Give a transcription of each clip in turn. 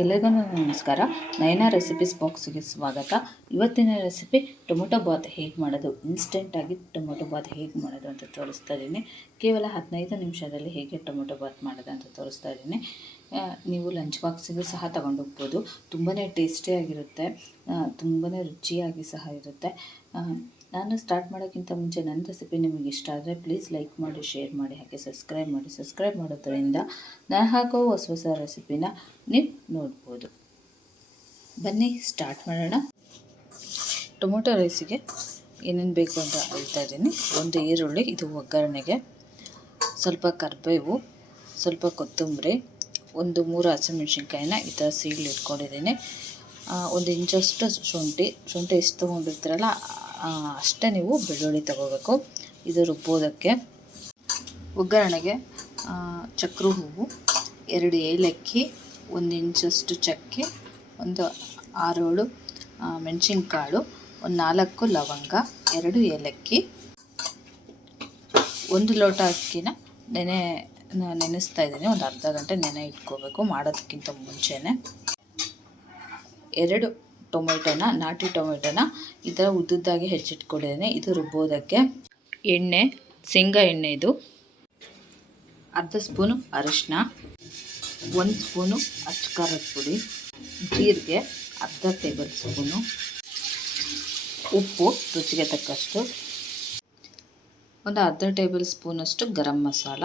ಎಲ್ಲರಿಗೂ ನಮಸ್ಕಾರ. ನಯನ ರೆಸಿಪೀಸ್ ಬಾಕ್ಸಿಗೆ ಸ್ವಾಗತ. ಇವತ್ತಿನ ರೆಸಿಪಿ ಟೊಮೊಟೊ ಬಾತ್ ಹೇಗೆ ಮಾಡೋದು, ಇನ್ಸ್ಟೆಂಟಾಗಿ ಟೊಮೊಟೊ ಬಾತ್ ಹೇಗೆ ಮಾಡೋದು ಅಂತ ತೋರಿಸ್ತಾ ಇದ್ದೀನಿ. ಕೇವಲ 15 ನಿಮಿಷದಲ್ಲಿ ಹೇಗೆ ಟೊಮೊಟೊ ಬಾತ್ ಮಾಡೋದು ಅಂತ ತೋರಿಸ್ತಾ ಇದ್ದೀನಿ. ನೀವು ಲಂಚ್ ಬಾಕ್ಸಿಗೂ ಸಹ ತಗೊಂಡೋಗ್ಬೋದು. ತುಂಬಾ ಟೇಸ್ಟಿಯಾಗಿರುತ್ತೆ, ತುಂಬಾ ರುಚಿಯಾಗಿ ಸಹ ಇರುತ್ತೆ. ನಾನು ಸ್ಟಾರ್ಟ್ ಮಾಡೋಕ್ಕಿಂತ ಮುಂಚೆ ನನ್ನ ರೆಸಿಪಿ ನಿಮಗೆ ಇಷ್ಟ ಆದರೆ ಪ್ಲೀಸ್ ಲೈಕ್ ಮಾಡಿ, ಶೇರ್ ಮಾಡಿ, ಹಾಗೆ ಸಬ್ಸ್ಕ್ರೈಬ್ ಮಾಡಿ. ಸಬ್ಸ್ಕ್ರೈಬ್ ಮಾಡೋದ್ರಿಂದ ನಾನು ಹಾಕೋ ಹೊಸ ರೆಸಿಪಿನ ನೀವು ನೋಡ್ಬೋದು. ಬನ್ನಿ ಸ್ಟಾರ್ಟ್ ಮಾಡೋಣ. ಟೊಮೊಟೊ ರೈಸಿಗೆ ಏನೇನು ಬೇಕು ಅಂತ ಹೇಳ್ತಾ ಇದ್ದೀನಿ. ಒಂದು ಈರುಳ್ಳಿ, ಇದು ಒಗ್ಗರಣೆಗೆ, ಸ್ವಲ್ಪ ಕರಿಬೇವು, ಸ್ವಲ್ಪ ಕೊತ್ತಂಬರಿ, ಒಂದು 3 ಹಸಿಮೆಣ್ಸಿನ್ಕಾಯಿನ ಈ ಥರ ಸೀಲ್ ಇಟ್ಕೊಂಡಿದ್ದೀನಿ. 1 ಇಂಚಷ್ಟು ಶುಂಠಿ ಎಷ್ಟು ತೊಗೊಂಡಿರ್ತೀರಲ್ಲ ಅಷ್ಟೇ ನೀವು ಬೆಳ್ಳುಳ್ಳಿ ತಗೋಬೇಕು. ಇದು ರುಬ್ಬೋದಕ್ಕೆ. ಒಗ್ಗರಣೆಗೆ ಚಕ್ರ ಹೂವು, 2 ಏಲಕ್ಕಿ, 1 ಇಂಚಷ್ಟು ಚಕ್ಕೆ, ಒಂದು 6-7 ಮೆಣಸಿನ್ಕಾಳು, ಒಂದು 4 ಲವಂಗ, 2 ಏಲಕ್ಕಿ, 1 ಲೋಟ ಅಕ್ಕಿನ ನೆನೆಸ್ತಾ ಇದ್ದೀನಿ. ಒಂದು ಅರ್ಧ ಗಂಟೆ ನೆನೆ ಇಟ್ಕೋಬೇಕು ಮಾಡೋದಕ್ಕಿಂತ ಮುಂಚೆನೇ. 2 ಟೊಮೆಟೊನ, ನಾಟಿ ಟೊಮೆಟೊನ ಈ ಥರ ಉದ್ದುದ್ದಾಗಿ ಹೆಚ್ಚಿಟ್ಕೊಂಡಿದ್ದೀನಿ. ಇದು ರುಬ್ಬೋದಕ್ಕೆ. ಎಣ್ಣೆ, ಶೇಂಗಾ ಎಣ್ಣೆ, ಇದು ಅರ್ಧ ಸ್ಪೂನು ಅರಿಶಿನ, 1 ಸ್ಪೂನು ಅಚ್ಚ ಖಾರದ ಪುಡಿ, ಜೀರಿಗೆ ಅರ್ಧ ಟೇಬಲ್ ಸ್ಪೂನು, ಉಪ್ಪು ರುಚಿಗೆ ತಕ್ಕಷ್ಟು, ಒಂದು ಅರ್ಧ ಟೇಬಲ್ ಸ್ಪೂನಷ್ಟು ಗರಂ ಮಸಾಲ.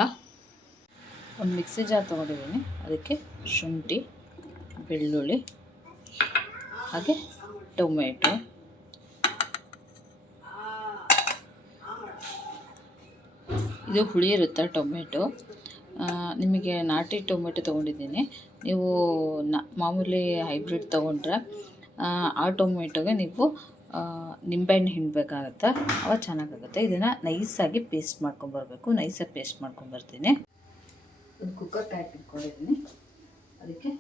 ಒಂದು ಮಿಕ್ಸಿ ಜಾರ್ ತೊಗೊಂಡಿದ್ದೀನಿ. ಅದಕ್ಕೆ ಶುಂಠಿ, ಬೆಳ್ಳುಳ್ಳಿ, ಹಾಗೆ ಟೊಮೆಟೊ, ಇದು ಹುಳಿ ಇರುತ್ತೆ ಟೊಮೆಟೊ. ನಿಮಗೆ ನಾಟಿ ಟೊಮೆಟೊ ತೊಗೊಂಡಿದ್ದೀನಿ. ನೀವು ಮಾಮೂಲಿ ಹೈಬ್ರಿಡ್ ತೊಗೊಂಡ್ರೆ ಆ ಟೊಮೆಟೊಗೆ ನೀವು ನಿಂಬೆಹಣ್ಣು ಹಿಂಡಬೇಕಾಗತ್ತೆ, ಅವಾಗ ಚೆನ್ನಾಗಾಗುತ್ತೆ. ಇದನ್ನು ನೈಸಾಗಿ ಪೇಸ್ಟ್ ಮಾಡ್ಕೊಂಬರ್ಬೇಕು. ನೈಸಾಗಿ ಪೇಸ್ಟ್ ಮಾಡ್ಕೊಂಬರ್ತೀನಿ. ಒಂದು ಕುಕ್ಕರ್ ಪ್ಯಾಕ್ ಇಟ್ಕೊಂಡಿದ್ದೀನಿ. ಅದಕ್ಕೆ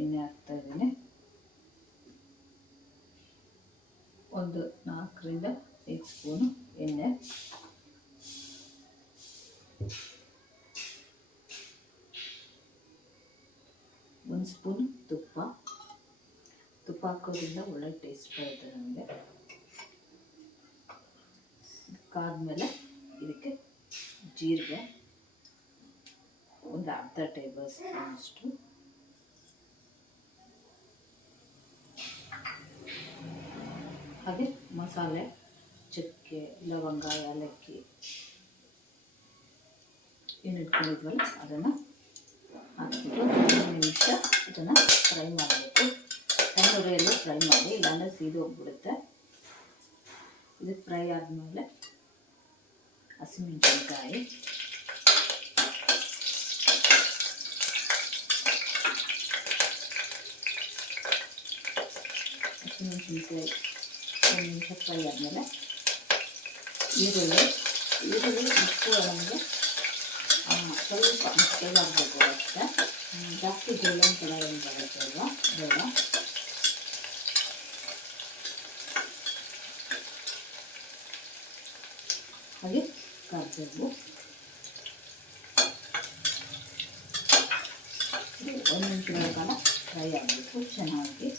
ಎಣ್ಣೆ ಹಾಕ್ತಾಯಿದ್ದೀನಿ. ಒಂದು 4ರಿಂದ 5 ಸ್ಪೂನು ಎಣ್ಣೆ. ಒಂದು ಸ್ಪೂನು ತುಪ್ಪ ಹಾಕೋದ್ರಿಂದ ಒಳ್ಳೆ ಟೇಸ್ಟ್ ಬರುತ್ತೆ ನಮಗೆ. ಕಾದ್ಮೇಲೆ ಇದಕ್ಕೆ ಜೀರಿಗೆ, ಒಂದು ಅರ್ಧ ಟೇಬಲ್ ಸ್ಪೂನಷ್ಟು, ಹಾಗೆ ಮಸಾಲೆ, ಚಕ್ಕೆ, ಲವಂಗ, ಏಲಕ್ಕಿ ಏನು ಇಟ್ಕೊಂಡಿದ್ವಲ್ಲ ಅದನ್ನು ಹಾಕ್ಬಿಟ್ಟು 1 ನಿಮಿಷ ಇದನ್ನು ಫ್ರೈ ಮಾಡಬೇಕು. ಸಣ್ಣ ಉರಿಯಲ್ಲಿ ಫ್ರೈ ಮಾಡಿ, ಇಲ್ಲಾಂದರೆ ಸೀದೋಗ್ಬಿಡುತ್ತೆ. ಇದು ಫ್ರೈ ಆದಮೇಲೆ ಹಸಿಮೆಣಸಿನ್ಕಾಯಿ, ಹಸಿಮೆಣಸಿನ್ಕಾಯಿ 1 ನಿಮಿಷ ಫ್ರೈ ಆದಮೇಲೆ ಈರುಳ್ಳಿ ಉಪ್ಪು ನಮಗೆ ಸ್ವಲ್ಪ ಮೆತ್ತಗಾಗಬೇಕು ಅಷ್ಟೇ. ಜಾಸ್ತಿ ಗೋಲ್ಡನ್ ಕಲರ್ ಏನು ಬರುತ್ತಲ್ವ, ಬೇಡ. ಹಾಗೆ ಕರಿಬೇವು 1 ನಿಮಿಷಗಳ ಕಾಲ ಫ್ರೈ ಆಗಬೇಕು ಚೆನ್ನಾಗಿ.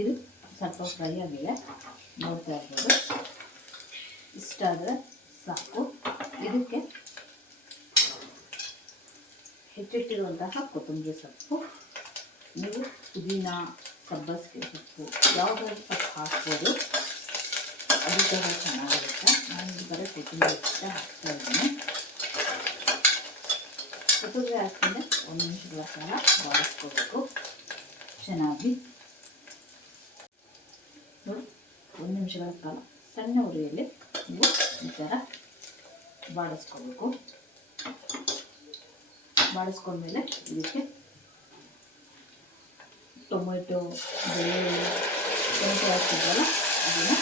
ಇದು ಸ್ವಲ್ಪ ಫ್ರೈ ಆಗಿದೆ, ನೋಡ್ತಾ ಇರ್ಬೋದು. ಇಷ್ಟಾದರೆ ಸಾಕು. ಇದಕ್ಕೆ ಹೆಚ್ಚಿಟ್ಟಿರುವಂತಹ ಕೊತ್ತಂಬರಿ ಸೊಪ್ಪು, ನೀವು ಪುದೀನ, ಸಬ್ಬಸಿಗೆ ಸೊಪ್ಪು ಯಾವುದಾದ್ರೂ ಸೊಪ್ಪು ಹಾಕ್ಬೋದು. ಅದು ಸಹ ಚೆನ್ನಾಗಿರುತ್ತೆ. ನಾನು ಈ ಥರ ಕೊತ್ತಂಬರಿ ಅಷ್ಟೇ ಹಾಕ್ತಾ ಇದ್ದೀನಿ. ಕೊತ್ತಂಬರಿ ಹಾಕಿದ್ರೆ 1 ನಿಮಿಷಗಳ ಕಾಲ ಬಾಡಿಸ್ಕೋಬೇಕು ಚೆನ್ನಾಗಿ. ನೋಡಿ, 1 ನಿಮಿಷಗಳ ಕಾಲ ಸಣ್ಣ ಉರಿಯಲ್ಲಿ ನೀವು ಈ ಥರ ಬಾಡಿಸ್ಕೋಬೇಕು. ಬಾಡಿಸ್ಕೊಂಡ್ಮೇಲೆ ಇದಕ್ಕೆ ಟೊಮೆಟೊ, ಬೆಳ್ಳುಳ್ಳಿ, ಶುಂಠಿ ಹಾಕಿದ್ವಲ್ಲ ಅದನ್ನು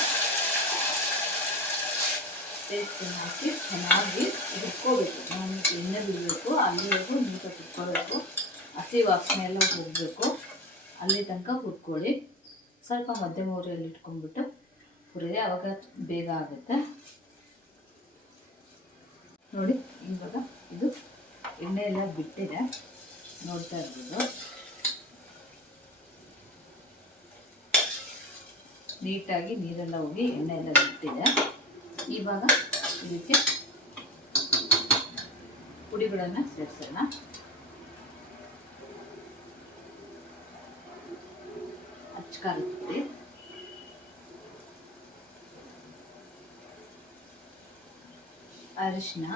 ಪೇಸ್ಟನ್ನು ಹಾಕಿ ಚೆನ್ನಾಗಿ ಹುರ್ಕೋಬೇಕು. ನಾನು ಎಣ್ಣೆ ಬಿಡಬೇಕು, ಅಲ್ಲಿವರೆಗೂ ನೀಟಾಗಿ ಹುರ್ಕೋಬೇಕು. ಹಸಿ ವಾಸನೆ ಎಲ್ಲ ಹೋಗಬೇಕು, ಅಲ್ಲಿ ತನಕ ಹುರ್ಕೊಳ್ಳಿ. ಸ್ವಲ್ಪ ಮಧ್ಯಮ ಉರಿಯಲ್ಲಿ ಇಟ್ಕೊಂಡ್ಬಿಟ್ಟು ಹುರಿದ್ರೆ ಆವಾಗ ಬೇಗ ಆಗುತ್ತೆ. ನೋಡಿ, ಇವಾಗ ಇದು ಎಣ್ಣೆ ಎಲ್ಲ ಬಿಟ್ಟಿದೆ. ನೋಡ್ತಾ ಇರ್ಬೋದು. ನೀಟಾಗಿ ನೀರೆಲ್ಲ ಹೋಗಿ ಎಣ್ಣೆ ಎಲ್ಲ ಬಿಟ್ಟಿದೆ. ಇವಾಗ ಇದಕ್ಕೆ ಪುಡಿಗಳನ್ನು ಸೇರಿಸೋಣ. ಅಚ್ಕಾರದ ಪುಡಿ, ಅರಿಶಿನ,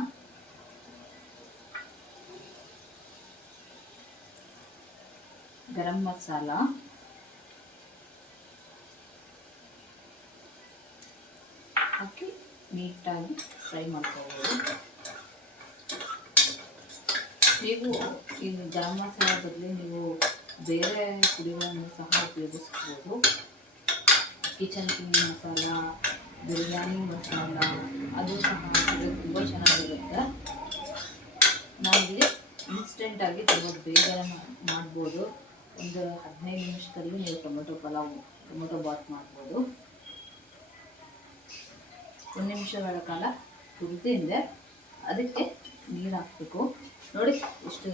ಗರಂ ಮಸಾಲ, ಹಾಕಿ ನೀಟಾಗಿ ಫ್ರೈ ಮಾಡ್ಕೋಬೋದು. ನೀವು ಈ ಗರಂ ಮಸಾಲ ಬದಲು ನೀವು ಬೇರೆ ಪುಡಿಗಳನ್ನು ಸಹ ಉಪಯೋಗಿಸ್ಬೋದು. ಕಿಚನ್ ಕಿಂಗ್ ಮಸಾಲ, ಬಿರಿಯಾನಿ ಮಸಾಲ, ಅದು ಸಹ ತುಂಬ ಚೆನ್ನಾಗಿರುತ್ತೆ. ನಾವಿಲ್ಲಿ ಇನ್ಸ್ಟೆಂಟಾಗಿ ತುಂಬ ಬೇಗನೆ ಮಾಡ್ಬೋದು. ಒಂದು 15 ನಿಮಿಷದಲ್ಲಿ ನೀವು ಟೊಮೊಟೊ ಬಾತ್ ಮಾಡ್ಬೋದು. 1 ನಿಮಿಷಗಳ ಕಾಲ ಕುದಿದೆ. ಅದಕ್ಕೆ ನೀರು ಹಾಕಬೇಕು. ನೋಡಿ ಎಷ್ಟು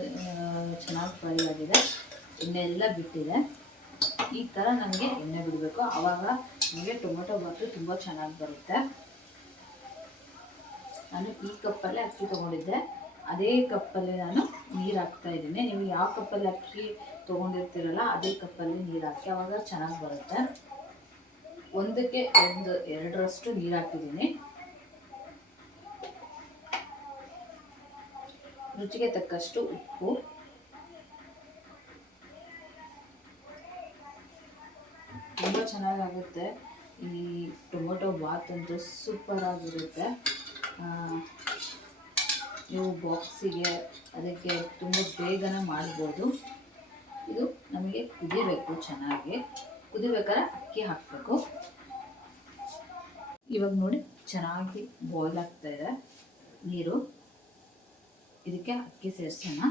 ಚೆನ್ನಾಗಿ ಫ್ರೈ ಆಗಿದೆ, ಎಣ್ಣೆ ಎಲ್ಲ ಬಿಟ್ಟಿದೆ. ಈ ಥರ ನನಗೆ ಎಣ್ಣೆ ಬಿಡಬೇಕು, ಆವಾಗ ನನಗೆ ಟೊಮೊಟೊ ಬಾತು ತುಂಬ ಚೆನ್ನಾಗಿ ಬರುತ್ತೆ. ನಾನು ಈ ಕಪ್ಪಲ್ಲೇ ಅಕ್ಕಿ ತೊಗೊಂಡಿದ್ದೆ, ಅದೇ ಕಪ್ಪಲ್ಲಿ ನಾನು ನೀರು ಹಾಕ್ತಾ ಇದ್ದೀನಿ. ನೀವು ಯಾವ ಕಪ್ಪಲ್ಲಿ ಅಕ್ಕಿ ತೊಗೊಂಡಿರ್ತೀರಲ್ಲ ಅದೇ ಕಪ್ಪಲ್ಲಿ ನೀರು ಹಾಕಿ, ಆವಾಗ ಚೆನ್ನಾಗಿ ಬರುತ್ತೆ. ಒಂದಕ್ಕೆ 2ರಷ್ಟು ನೀರು ಹಾಕಿದ್ದೀನಿ. ರುಚಿಗೆ ತಕ್ಕಷ್ಟು ಉಪ್ಪು, ತುಂಬ ಚೆನ್ನಾಗಾಗುತ್ತೆ. ಈ ಟೊಮೊಟೊ ಬಾತ್ ಅಂತೂ ಸೂಪರ್ ಆಗಿರುತ್ತೆ. ನೀವು ಬಾಕ್ಸಿಗೆ ಅದಕ್ಕೆ ತುಂಬ ಬೇಗನೆ ಮಾಡ್ಬೋದು. ಇದು ನಮಗೆ ಕುದಿಬೇಕು, ಚೆನ್ನಾಗಿ ಕುದಿಬೇಕಾದ್ರೆ ಅಕ್ಕಿ ಹಾಕಬೇಕು. ಇವಾಗ ನೋಡಿ ಚೆನ್ನಾಗಿ ಬಾಯ್ಲ್ ಆಗ್ತಾ ಇದೆ ನೀರು. ಇದಕ್ಕೆ ಅಕ್ಕಿ ಸೇರಿಸೋಣ.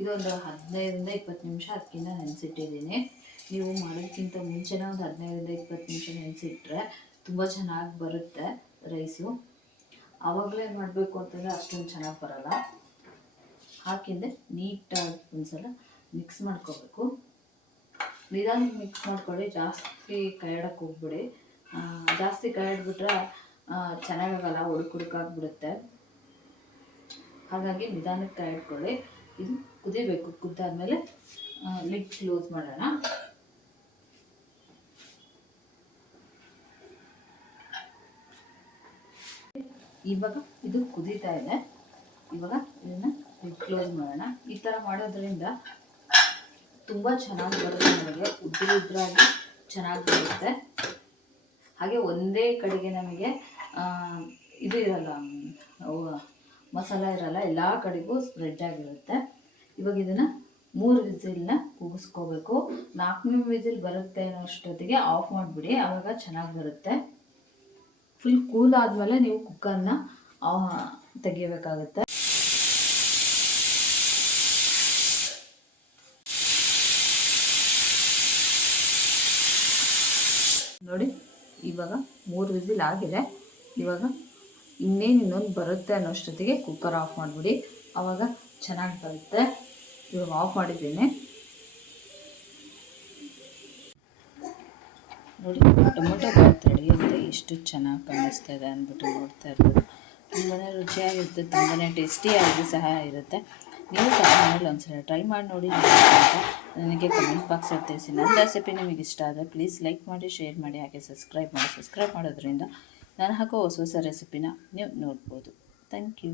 ಇದೊಂದು 15ರಿಂದ 20 ನಿಮಿಷ ಅಕ್ಕಿನ ನೆನೆಸಿಟ್ಟಿದ್ದೀನಿ. ನೀವು ಮಾಡೋದಕ್ಕಿಂತ ಮುಂಚೆನೇ ಒಂದು 15ರಿಂದ 20 ನಿಮಿಷ ನೆನೆಸಿಟ್ರೆ ತುಂಬ ಚೆನ್ನಾಗಿ ಬರುತ್ತೆ ರೈಸು. ಆವಾಗಲೇ ಮಾಡಬೇಕು ಅಂತಂದರೆ ಅಷ್ಟೊಂದು ಚೆನ್ನಾಗಿ ಬರೋಲ್ಲ. ಹಾಕಿಂದೆ ನೀಟಾಗಿ ಒಂದ್ಸಲ ಮಿಕ್ಸ್ ಮಾಡ್ಕೋಬೇಕು. ನಿಧಾನಕ್ಕೆ ಮಿಕ್ಸ್ ಮಾಡ್ಕೊಳ್ಳಿ, ಜಾಸ್ತಿ ಕೈಯಾಡಕ್ಕೆ ಹೋಗ್ಬಿಡಿ. ಜಾಸ್ತಿ ಕೈಯಾಡ್ಬಿಟ್ರೆ ಚೆನ್ನಾಗಾಗಲ್ಲ, ಹುಡುಕಾಗ್ಬಿಡುತ್ತೆ. ಹಾಗಾಗಿ ನಿಧಾನಕ್ಕೆ ಕೈಯಾಡ್ಕೊಳ್ಳಿ. ಇದು ಕುದಿಬೇಕು. ಕುದ್ದಾದ್ಮೇಲೆ ಲಿಡ್ ಕ್ಲೋಸ್ ಮಾಡೋಣ. ಇವಾಗ ಇದು ಕುದೀತಾ ಇದೆ. ಇವಾಗ ಇದನ್ನು ಲಿಡ್ ಕ್ಲೋಸ್ ಮಾಡೋಣ. ಈ ಥರ ಮಾಡೋದ್ರಿಂದ ತುಂಬ ಚೆನ್ನಾಗಿ ಬರುತ್ತೆ, ನಮಗೆ ಉದ್ರಾಗಿ ಚೆನ್ನಾಗಿ ಬರುತ್ತೆ. ಹಾಗೆ ಒಂದೇ ಕಡೆಗೆ ನಮಗೆ ಇದು ಇರಲ್ಲ, ಮಸಾಲ ಇರಲ್ಲ, ಎಲ್ಲ ಕಡೆಗೂ ಸ್ಪ್ರೆಡ್ ಆಗಿರುತ್ತೆ. ಇವಾಗ ಇದನ್ನು 3 ವಿಸಿಲ್ನ ಕೂಗಿಸ್ಕೋಬೇಕು. 4ನೇ ವಿಸಿಲ್ ಬರುತ್ತೆ ಅನ್ನೋಷ್ಟೊತ್ತಿಗೆ ಆಫ್ ಮಾಡಿಬಿಡಿ, ಆವಾಗ ಚೆನ್ನಾಗಿ ಬರುತ್ತೆ. ಫುಲ್ ಕೂಲ್ ಆದಮೇಲೆ ನೀವು ಕುಕ್ಕರ್ನ ತೆಗಿಬೇಕಾಗುತ್ತೆ. ನೋಡಿ ಇವಾಗ 3 ವಿಸಿಲ್ ಆಗಿದೆ. ಇವಾಗ ಇನ್ನೊಂದು ಬರುತ್ತೆ ಅನ್ನೋಷ್ಟೊತ್ತಿಗೆ ಕುಕ್ಕರ್ ಆಫ್ ಮಾಡಿಬಿಡಿ, ಆವಾಗ ಚೆನ್ನಾಗಿ ಬರುತ್ತೆ. ಇವಾಗ ಆಫ್ ಮಾಡಿದ್ದೀನಿ. ನೋಡಿ ಟೊಮೊಟೊ ಬಾತ್ ರೆಡಿ ಅಂತ ಎಷ್ಟು ಚೆನ್ನಾಗಿ ಕಾಣಿಸ್ತಾ ಇದೆ ಅಂದ್ಬಿಟ್ಟು ನೋಡ್ತಾ ಇರ್ಬೋದು. ತುಂಬಾ ರುಚಿಯಾಗಿರುತ್ತೆ, ತುಂಬಾ ಟೇಸ್ಟಿಯಾಗಿ ಸಹ ಇರುತ್ತೆ. ನೀವು ಸಹ ಮನೇಲಿ ಒಂದ್ಸಲ ಟ್ರೈ ಮಾಡಿ ನೋಡಿ. ನನಗೆ ಕಮೆಂಟ್ ಬಾಕ್ಸಲ್ಲಿ ತಿಳಿಸಿ. ನನ್ನ ರೆಸಿಪಿ ನಿಮಗೆ ಇಷ್ಟ ಆದರೆ ಪ್ಲೀಸ್ ಲೈಕ್ ಮಾಡಿ, ಶೇರ್ ಮಾಡಿ, ಹಾಗೆ ಸಬ್ಸ್ಕ್ರೈಬ್ ಮಾಡಿ. ಸಬ್ಸ್ಕ್ರೈಬ್ ಮಾಡೋದ್ರಿಂದ ನಾನು ಹಾಕೋ ಹೊಸ ರೆಸಿಪಿನ ನೀವು ನೋಡ್ಬೋದು. Thank you.